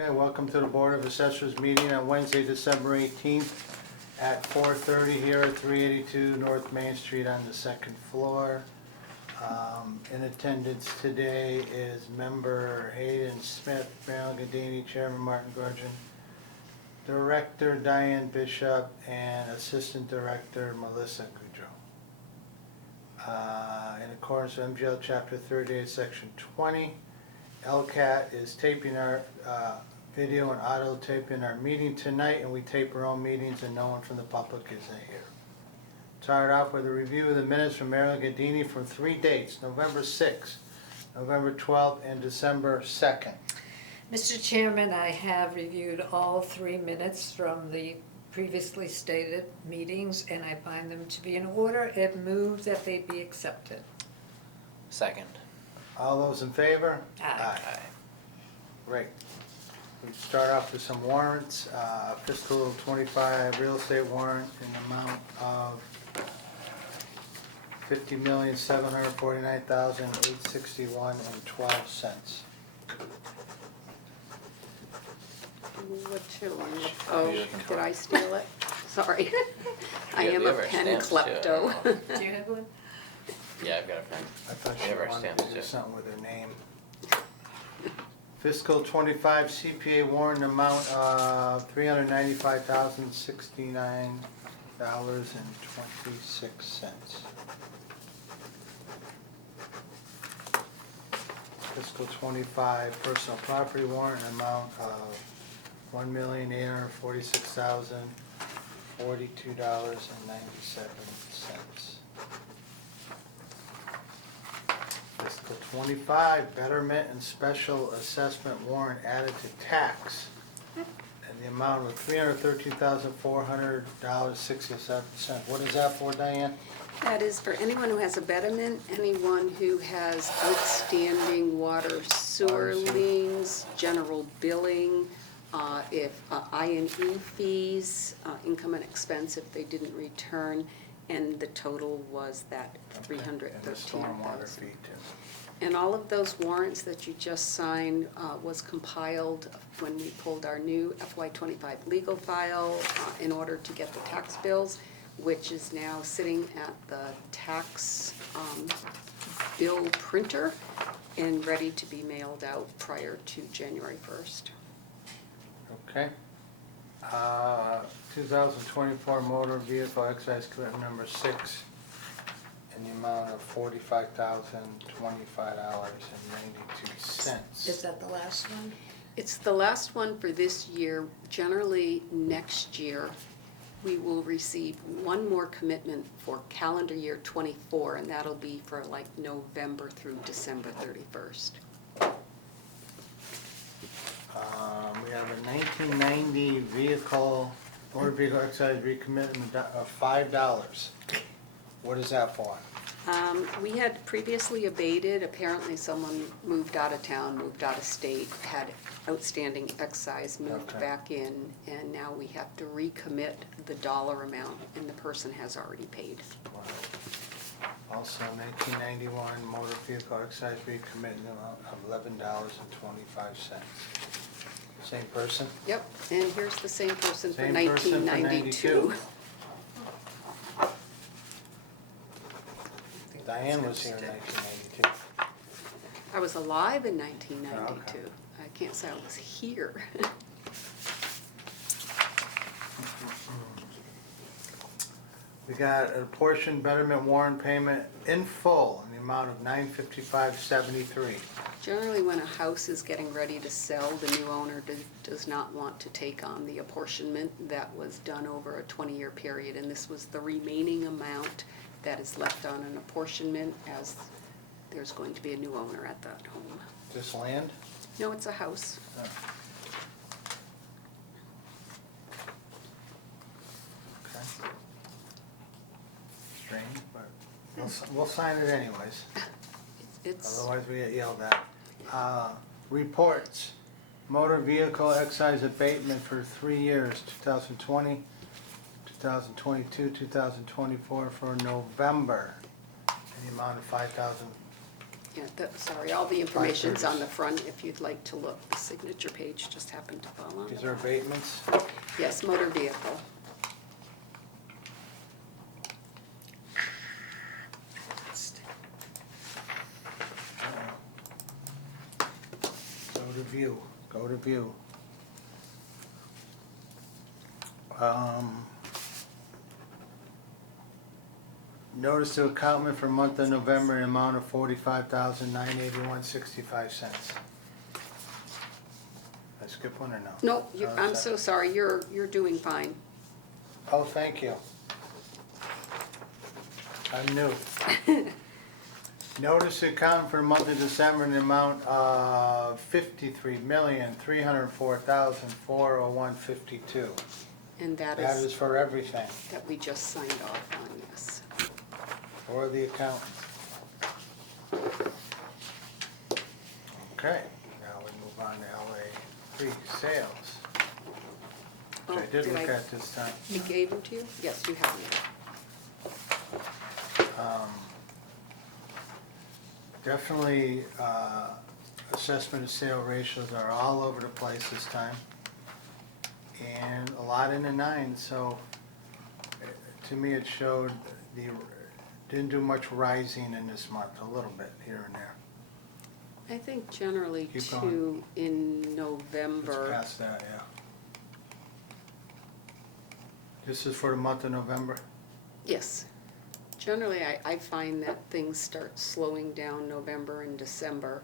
Okay, welcome to the Board of Assessors meeting on Wednesday, December 18th at 4:30 here at 382 North Main Street on the second floor. In attendance today is Member Hayden Smith, Marilyn Gadini, Chairman Martin Gurgeon, Director Diane Bishop, and Assistant Director Melissa Goudreau. In accordance with MGL Chapter 38, Section 20, LCAT is taping our video and audio taping our meeting tonight, and we tape our own meetings and no one from the public is here. Start off with a review of the minutes from Marilyn Gadini from 3 dates, November 6th, November 12th, and December 2nd. Mr. Chairman, I have reviewed all 3 minutes from the previously stated meetings, and I find them to be in order and move that they be accepted. Second. All those in favor? Aye. Great. We start off with some warrants. Fiscal 25 real estate warrant in the amount of $50,749,861.12. Which one? Oh, did I steal it? Sorry. I Yeah, am we a have our pen stamps, klepto. Do you have one? Yeah, I've got a friend. I thought We she have our wanted stamps to do too. something with her name. Fiscal 25 CPA warrant amount of $395,069.26. Fiscal 25 personal property warrant amount of $1,846,042.97. Fiscal 25 betterment and special assessment warrant added to tax in the amount of $313,400.67. What is that for, Diane? That is for anyone who has a betterment, anyone who has outstanding water sewer liens, general billing, if I&E fees, income and expense if they didn't return, and the total was that And the stormwater $313,000. fee too. And all of those warrants that you just signed was compiled when we pulled our new FY25 legal file in order to get the tax bills, which is now sitting at the tax bill printer and ready to be mailed out prior to January 1st. Okay. 2024 motor vehicle excise commitment number 6 in the amount of $45,025.92. Is that the last one? It's the last one for this year. Generally, next year, we will receive one more commitment for calendar year 24, and that'll be for like November through December 31st. We have a 1990 motor vehicle excise recommitment of $5. What is that for? We had previously abated, apparently someone moved out of town, moved out of state, had outstanding excise, moved Okay. back in, and now we have to recommit the dollar amount, and the person has already paid. Also, 1991 motor vehicle excise recommitment of $11.25. Same person? Yep, and here's the same person for Same person for 1992. 92. Diane was here in 1992. I was alive in 1992. Oh, okay. I can't say I was here. We got a portion betterment warrant payment in full in the amount of $955.73. Generally, when a house is getting ready to sell, the new owner does not want to take on the apportionment that was done over a 20-year period, and this was the remaining amount that is left on an apportionment, as there's going to be a new owner at that home. This land? No, it's a house. Oh. Okay. Strange, but we'll sign it anyways. It's Otherwise we get yelled at. Reports. Motor vehicle excise abatement for 3 years, 2020, 2022, 2024 for November, in the amount of $5,000. Yeah, sorry, all the information's on the front if you'd like to look. The signature page just happened to fall on. Is there abatements? Yes, motor vehicle. Go to view, go to view. Notice to accountant for month of November in amount of $45,981.65. I skip one or no? No, Oh, I'm sorry. so sorry, you're doing fine. Oh, thank you. I'm new. Notice to account for the month of December in the amount of $53,304,401.52. And that That is is, for everything, that we just signed off on, yes. for the accountant. Okay, now we move on to LA sales, which I Oh, did did look I- at this time. I gave them to you? Yes, you have them. Definitely, assessment of sale ratios are all over the place this time. And a lot in the nines, so to me it showed didn't do much rising in this month, a little bit here and there. I think generally Keep too, going. in It's November, past that, yeah. This is for the month of November? yes. Generally, I find that things start slowing down November and December.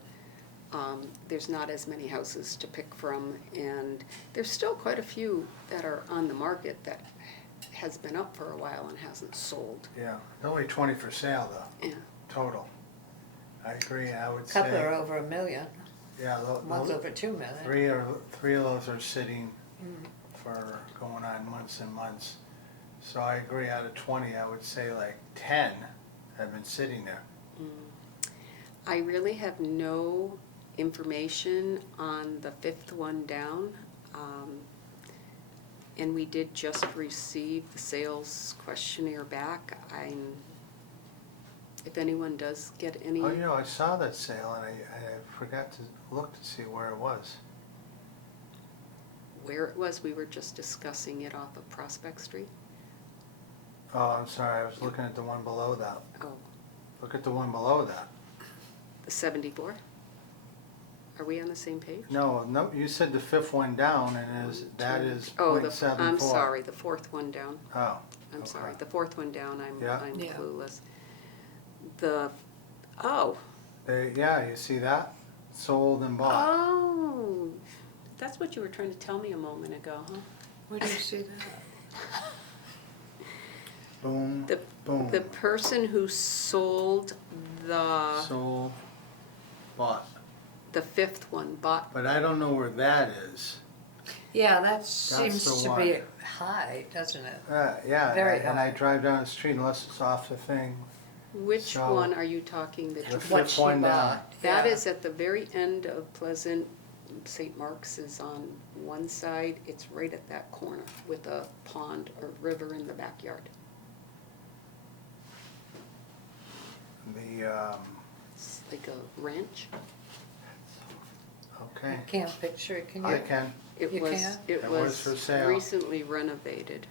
There's not as many houses to pick from, and there's still quite a few that are on the market that has been up for a while and hasn't sold. Yeah, only 20 for sale though, Yeah, total. I agree, I would say. Couple are over $1 million, Yeah, one's over $2 million. three of those are sitting for going on months and months. So I agree, out of 20, I would say like 10 have been sitting there. I really have no information on the fifth one down. And we did just receive the sales questionnaire back. If anyone does get any. Oh, you know, I saw that sale and I forgot to look to see where it was. Where it was, we were just discussing it off of Prospect Street. Oh, I'm sorry, I was looking at the one below that. Oh, Look at the one below that. the 74? Are we on the same page? No, you said the fifth one down and that is Oh, .74. I'm sorry, the fourth one down. Oh. I'm okay. sorry, the fourth one down, Yeah. I'm Yeah. clueless. Yeah, you see that? Sold and bought. Oh, that's what you were trying to tell me a moment ago, huh? Where do you see that? Boom, The, boom. the person who sold Sold, bought. the fifth one bought, But I don't know where that is. Yeah, that seems the to be one. high, doesn't it? Yeah, Very and I high. drive down the street unless it's off the thing. which So- one are you talking? The What fifth she one down. bought. That Yeah. is at the very end of Pleasant. St. Mark's is on one side. It's right at that corner with a pond or river in the backyard. It's like a ranch. Okay, I can't picture it, can I you? can. It You was, can? it It was was for sale. recently renovated.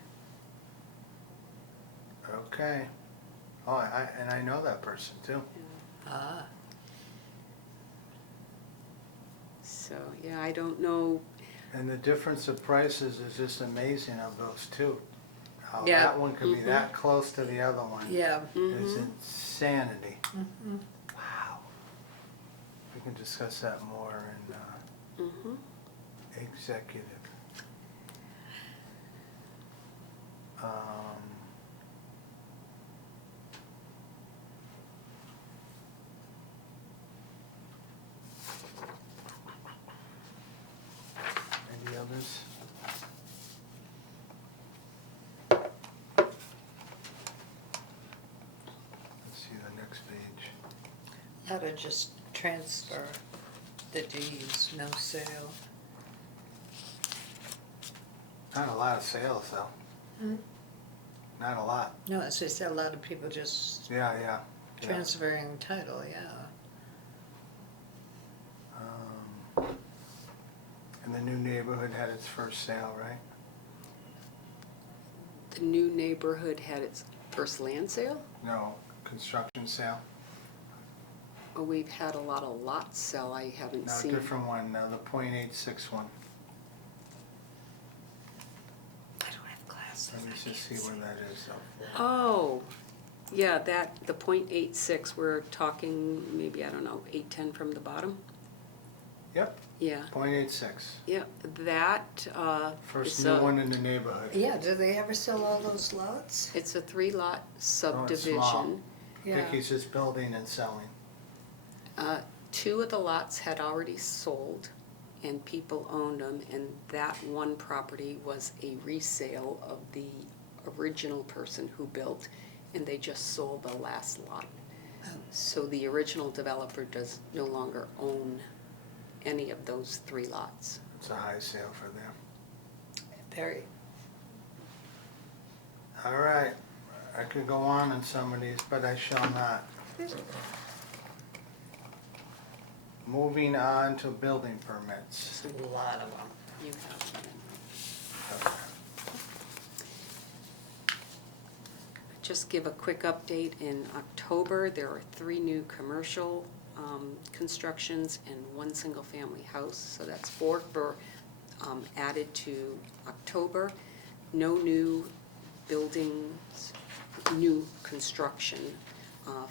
Okay. Oh, and I know that person too. Ah, So, yeah, I don't know. And the difference of prices is just amazing of those two. How Yeah. that one could be that close to the other one. yeah. It's Mhm. insanity. Mhm. Wow. We can discuss that more in Mhm. executive. Any others? Let's see the next page. How to just transfer the deeds, no sale. Not a lot of sales though. Hmm? Not a lot. No, it's just a lot of people just Yeah. transferring title, yeah. And the new neighborhood had its first sale, right? The new neighborhood had its first land sale? No, construction sale. Oh, we've had a lot of lots sell, I haven't No, seen. different one, the .86 one. I don't have glasses. Let me I just see can't where that is though. Oh, yeah, the .86, we're talking maybe, I don't know, 810 from the bottom? Yep, Yeah, .86. yeah, that, First is new a- one in the neighborhood. Yeah, do they ever sell all those lots? it's a 3-lot Oh, it's small. subdivision. Yeah. Vicky's just building and selling. 2 of the lots had already sold and people owned them, and that one property was a resale of the original person who built, and they just sold the last lot. So the original developer does no longer own any of those 3 lots. It's a high sale for them. Very. All right, I could go on some of these, but I shall not. Moving on to building permits. There's a lot of them. You have them. Just give a quick update. In October, there are 3 new commercial constructions and 1 single-family house. So that's 4 for added to October. No new buildings, new construction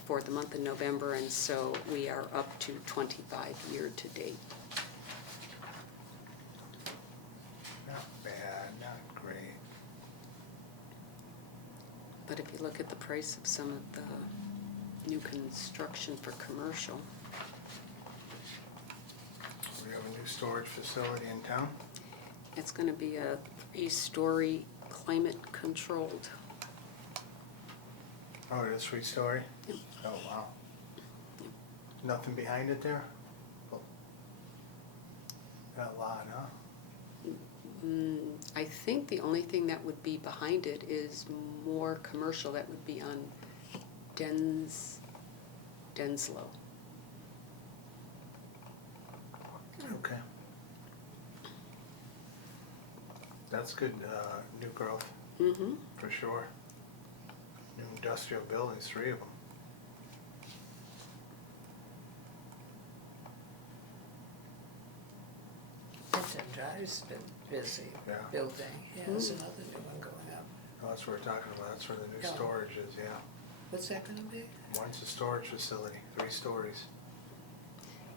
for the month of November, and so we are up to 25 year-to-date. Not bad, not great. But if you look at the price of some of the new construction for commercial, We have a new storage facility in town. it's gonna be a 3-story climate-controlled. Oh, it is 3-story? Yep. Oh, wow. Nothing behind it there? Oh. Got a lot, huh? I think the only thing that would be behind it is more commercial that would be on Denslow. Okay. That's good, new growth, Mm-hmm. for sure. New industrial buildings, 3 of them. Hinton Drive's been busy Yeah. building. Yeah, there's another new one going up. Oh, that's what we're talking about, that's where the new Yeah. storage is, yeah. What's that gonna be? One's a storage facility, 3 stories.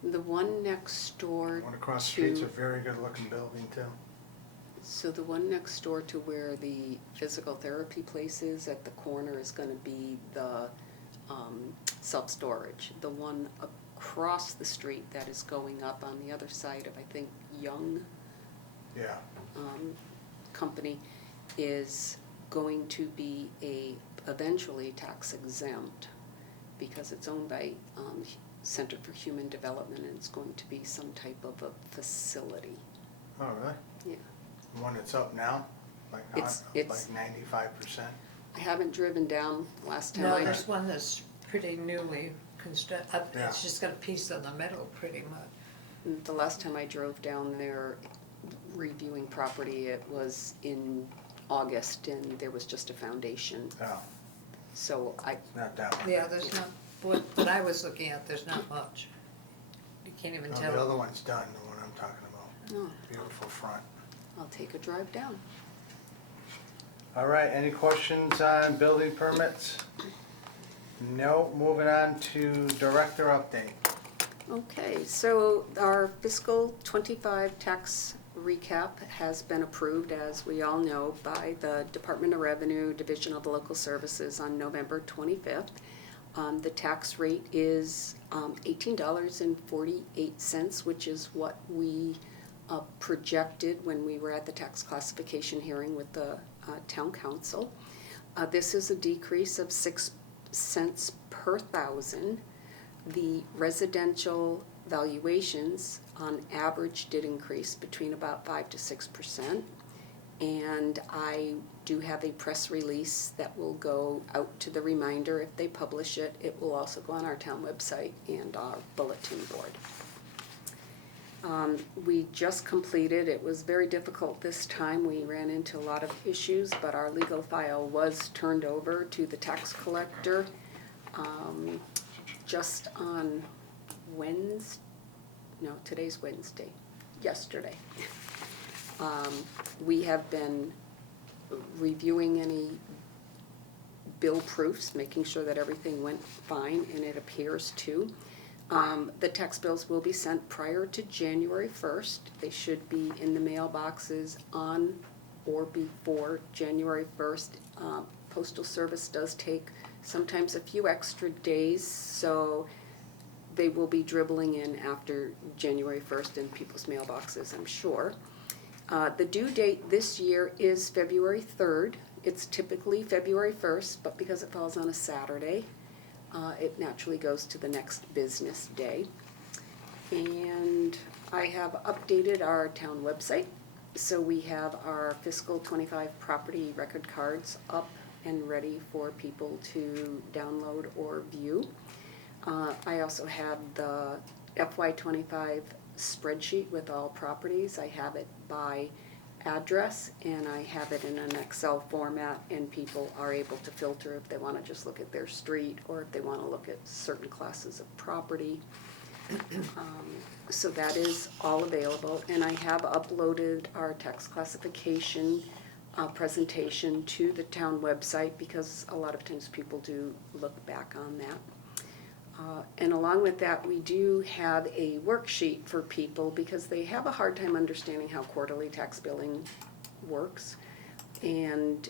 The one next door One across the street's a to, very good looking building too. so the one next door to where the physical therapy place is at the corner is gonna be the self-storage. The one across the street that is going up on the other side of, I think, Young Yeah, company is going to be eventually tax exempt because it's owned by Center for Human Development, and it's going to be some type of a facility. oh, really? Yeah. The one that's up now, like It's- like 95%? I haven't driven down last time. No, I there's one that's pretty newly constructed. Yeah. It's just got a piece of the middle pretty much. The last time I drove down there reviewing property, it was in August, and there was just a foundation. Oh, So not that one. Yeah, there's not, what I was looking at, there's not much. You can't even No, tell. the other one's done, the one I'm talking about. oh, Beautiful front. I'll take a drive down. All right, any questions on building permits? No, moving on to director update. Okay, so our fiscal '25 tax recap has been approved, as we all know, by the Department of Revenue, Division of Local Services on November 25th. The tax rate is $18.48, which is what we projected when we were at the tax classification hearing with the town council. This is a decrease of 6 cents per thousand. The residential valuations on average did increase between about 5 to 6%. And I do have a press release that will go out to the reminder if they publish it. It will also go on our town website and our bulletin board. We just completed, it was very difficult this time, we ran into a lot of issues, but our legal file was turned over to the tax collector just on today's Wednesday, yesterday. We have been reviewing any bill proofs, making sure that everything went fine, and it appears to. The tax bills will be sent prior to January 1st. They should be in the mailboxes on or before January 1st. Postal Service does take sometimes a few extra days, so they will be dribbling in after January 1st in people's mailboxes, I'm sure. The due date this year is February 3rd. It's typically February 1st, but because it falls on a Saturday, it naturally goes to the next business day. And I have updated our town website. So we have our fiscal 25 property record cards up and ready for people to download or view. I also have the FY25 spreadsheet with all properties. I have it by address and I have it in an Excel format, and people are able to filter if they want to just look at their street or if they want to look at certain classes of property. So that is all available, and I have uploaded our tax classification presentation to the town website because a lot of times people do look back on that. And along with that, we do have a worksheet for people because they have a hard time understanding how quarterly tax billing works. And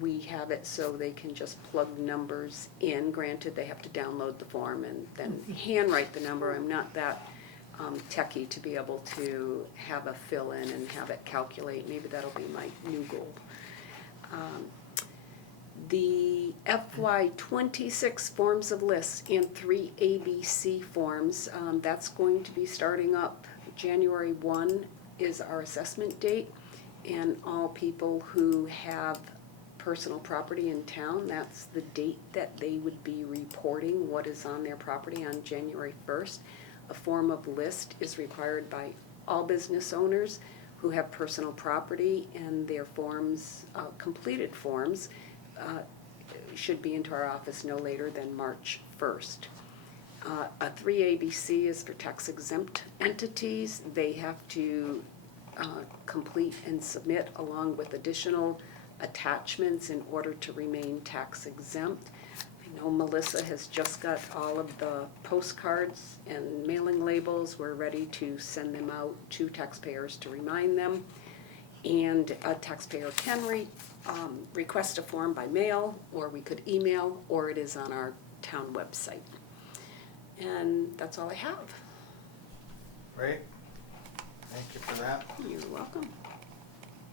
we have it so they can just plug numbers in. Granted, they have to download the form and then handwrite the number. I'm not that techie to be able to have a fill in and have it calculate. Maybe that'll be my new goal. The FY26 forms of lists and 3 ABC forms, that's going to be starting up January 1 is our assessment date, and all people who have personal property in town, that's the date that they would be reporting what is on their property on January 1st. A form of list is required by all business owners who have personal property, and their forms, completed forms, should be into our office no later than March 1st. A 3ABC is for tax exempt entities. They have to complete and submit along with additional attachments in order to remain tax exempt. I know Melissa has just got all of the postcards and mailing labels. We're ready to send them out to taxpayers to remind them. And a taxpayer can request a form by mail, or we could email, or it is on our town website. And that's all I have. Great. Thank you for that. You're welcome.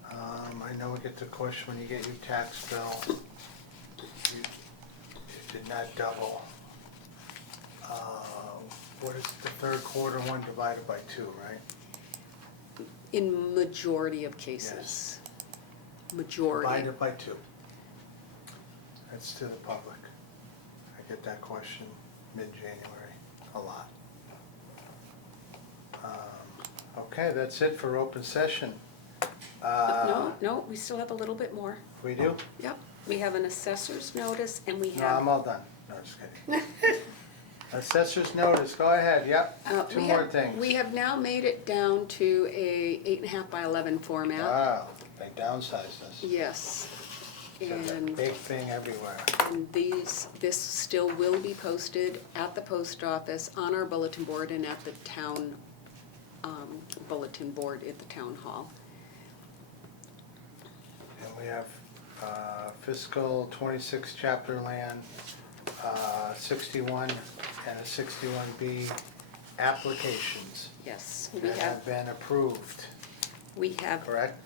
I know we get the question when you get your tax bill, it did not double. What is the third quarter one divided by 2, right? In majority of cases. Majority. Divided by 2. That's to the public. I get that question mid-January a lot. Okay, that's it for open session. No, we still have a little bit more. We do? Yep, we have an assessor's notice and we No, have. I'm all done. No, just kidding. Assessor's notice, go ahead, yep. Two more things. We have now made it down to a 8.5 by 11 format. Wow, they downsized this. Yes. It's a And big thing everywhere. this still will be posted at the post office, on our bulletin board, and at the town bulletin board at the town hall. And we have fiscal 26 chapter land, 61 and a 61B applications Yes, that have been approved, we have, correct?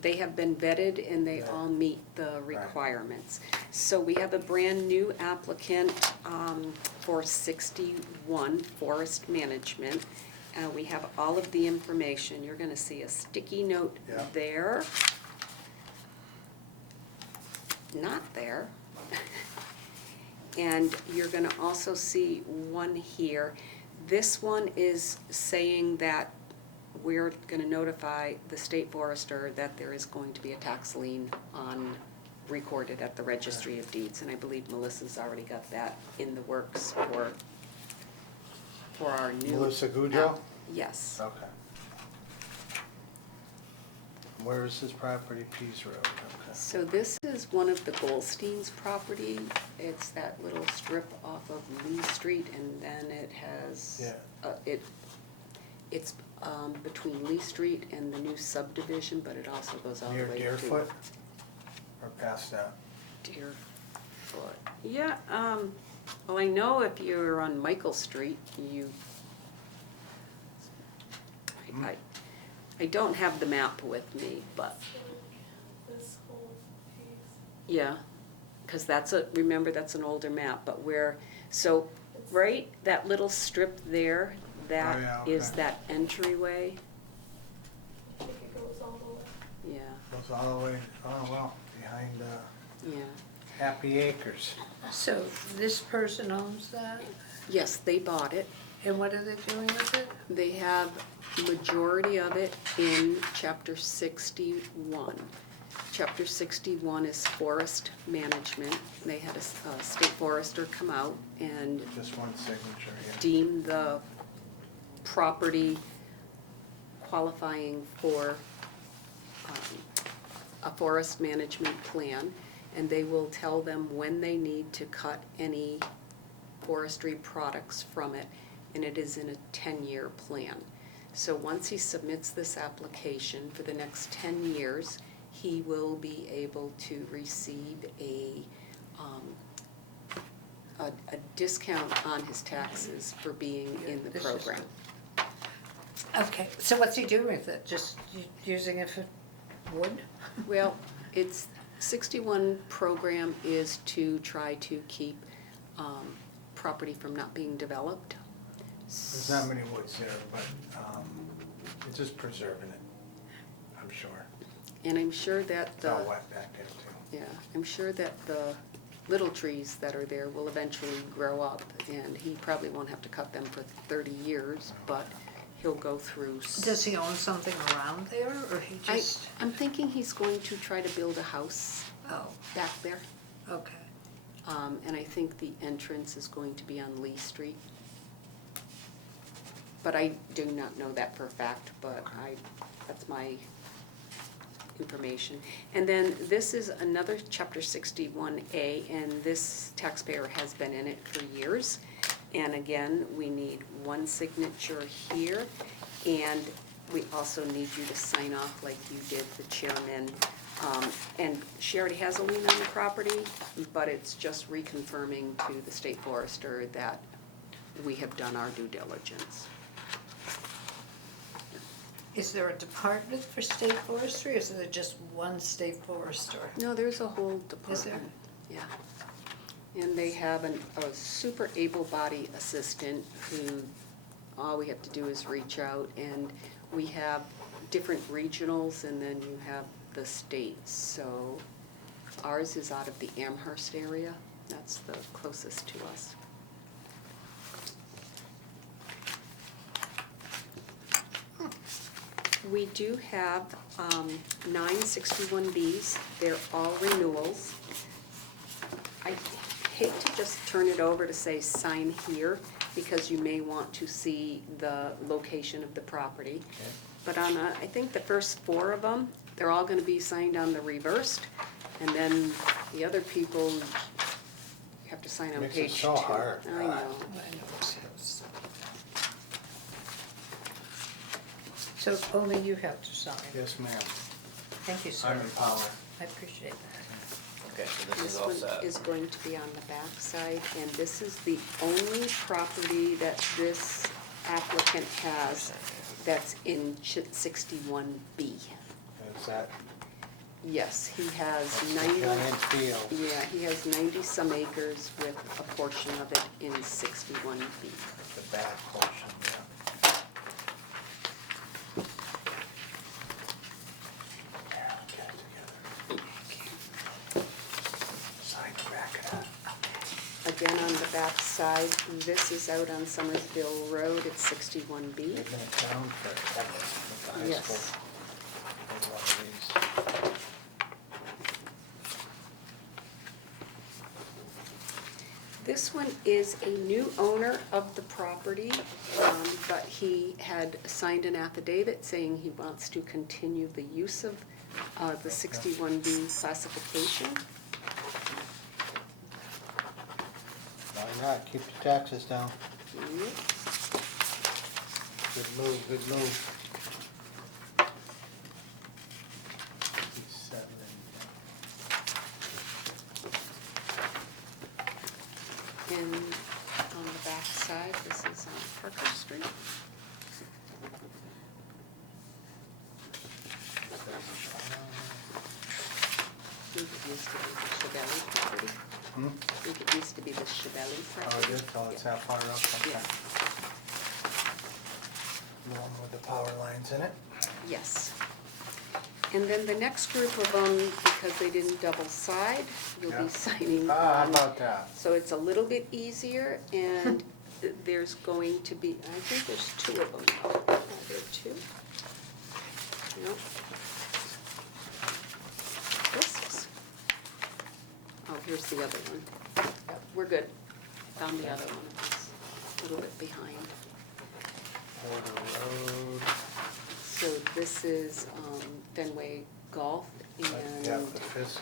they have been vetted and they Yeah. all meet the requirements. So we have a brand new applicant for 61 Forest Management. We have all of the information. You're gonna see a sticky note Yeah. there. Not there. And you're gonna also see one here. This one is saying that we're gonna notify the state forester that there is going to be a tax lien recorded at the registry of deeds, and I believe Melissa's already got that in the works for our new. Melissa Goudreau? Yes. Okay. Where is this property? Pease Road, okay. So this is one of the Goldstein's property. It's that little strip off of Lee Street, and then it has, Yeah. It's between Lee Street and the new subdivision, but it also goes all the Near way to. Deerfoot? Or past that? Deerfoot. Yeah, well, I know if you're on Michael Street, I don't have the map with me, but. This whole piece. Yeah, because remember, that's an older map, but right, that little strip there, that Oh, yeah, is okay. that entryway, I think it goes all the way. yeah, Goes all the way, oh, well, behind yeah. Happy Acres. So this person owns that, Yes, they bought it. and what are they doing with it? They have majority of it in chapter 61. Chapter 61 is forest management. They had a state forester come out and Just one signature, yeah. deem the property qualifying for a forest management plan, and they will tell them when they need to cut any forestry products from it, and it is in a 10-year plan. So once he submits this application for the next 10 years, he will be able to receive a discount on his taxes for being in the This is program. Okay, so what's he doing with it? Just using it for wood? Well, it's 61 program is to try to keep property from not being developed. There's not many woods there, but it's just preserving it, I'm sure. And I'm sure that It's all wet back there too. yeah, I'm sure that the little trees that are there will eventually grow up, and he probably won't have to cut them for 30 years, but he'll go through. Does he own something around there, or he just, I'm thinking he's going to try to build a house oh, back there. okay. And I think the entrance is going to be on Lee Street. But I do not know that for a fact, but that's my information. And then this is another chapter 61A, and this taxpayer has been in it for years. And again, we need one signature here, and we also need you to sign off like you did the chairman. And she already has a lien on the property, but it's just reconfirming to the state forester that we have done our due diligence. Is there a department for state forestry, or is there just one state forester? No, there's a whole Is there? department. Yeah. And they have a super able-bodied assistant who, all we have to do is reach out, and we have different regionals, and then you have the states. So ours is out of the Amherst area. That's the closest to us. We do have 961Bs. They're all renewals. I hate to just turn it over to say sign here, because you may want to see the location of the property. Okay. But on, I think the first 4 of them, they're all gonna be signed on the reversed, and then the other people have to sign on Makes it page 2. so hard. I know. I know it's his. So only you have to sign. Yes, ma'am. Thank you, sir. I'm in power. I appreciate that. Okay, so this This is all one set. is going to be on the back side, and this is the only property that this applicant has that's in 61B. Is that Yes, he has the 90, giant field? yeah, he has 90-some acres with a portion of it in 61B. The back portion, yeah. Yeah, get it together. Sign the back of that. Again, on the back side, this is out on Summersville Road, it's 61B. They've been down forever with the high Yes. school. There's one of these. This one is a new owner of the property, but he had signed an affidavit saying he wants to continue the use of the 61B classification. Why not? Keep your taxes down. Yep. Good move, good move. 57. And on the back side, this is on Parker Street. I think it used to be the Chevelli property. Hmm? I think it used to be the Chevelli Oh, property. it is? Oh, it's that far up, okay. Yes. The one with the power lines in it? Yes. And then the next group of them, because they didn't double side, you'll Yeah. be signing Ah, how on. about that? So it's a little bit easier, and there's going to be, I think there's two of them. Are there two? No. This is, oh, here's the other one. Yep, we're good. Found the other one, it's a little bit behind. Porter Road. So this is Fenway Golf, Yeah, and, the Fisk,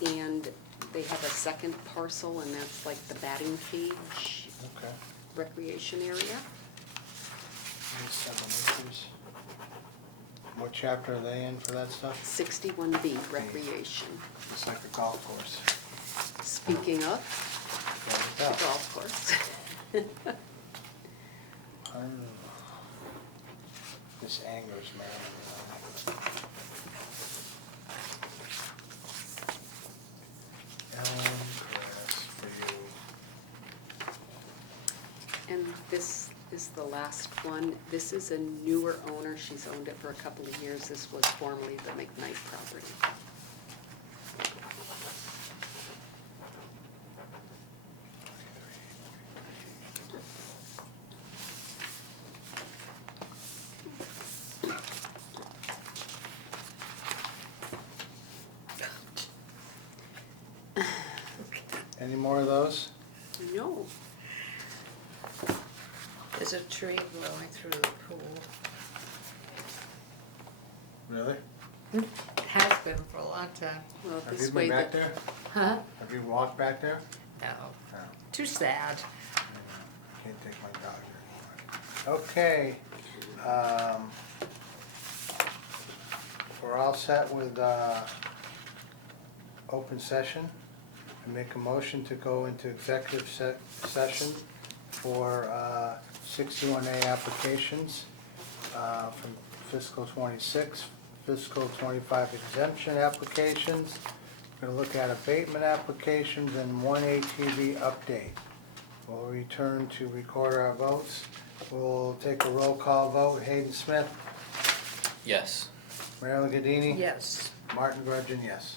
yeah. and they have a second parcel, and that's like the batting cage Okay. recreation area. 27 acres. What chapter are they in for that stuff? 61B, recreation. It's like a golf course. Speaking of There you the go. golf course. This angers Marilyn. Ellen Cress for you. And this is the last one. This is a newer owner. She's owned it for a couple of years. This was formerly the McKnight property. Any more of those? No. There's a tree growing through the pool. Really? It has been for a long time. Well, Have this you way been back the, there? Huh? Have you walked back there? No. No. Too sad. Can't take my dog there anymore. Okay. We're all set with open session. I make a motion to go into executive session for 61A applications from fiscal 26, fiscal 25 exemption applications. We're going to look at abatement applications and one ATV update. We'll return to record our votes. We'll take a roll call vote. Hayden Smith, Yes. Marilyn Gadini. Yes. Martin Grudgeon, yes.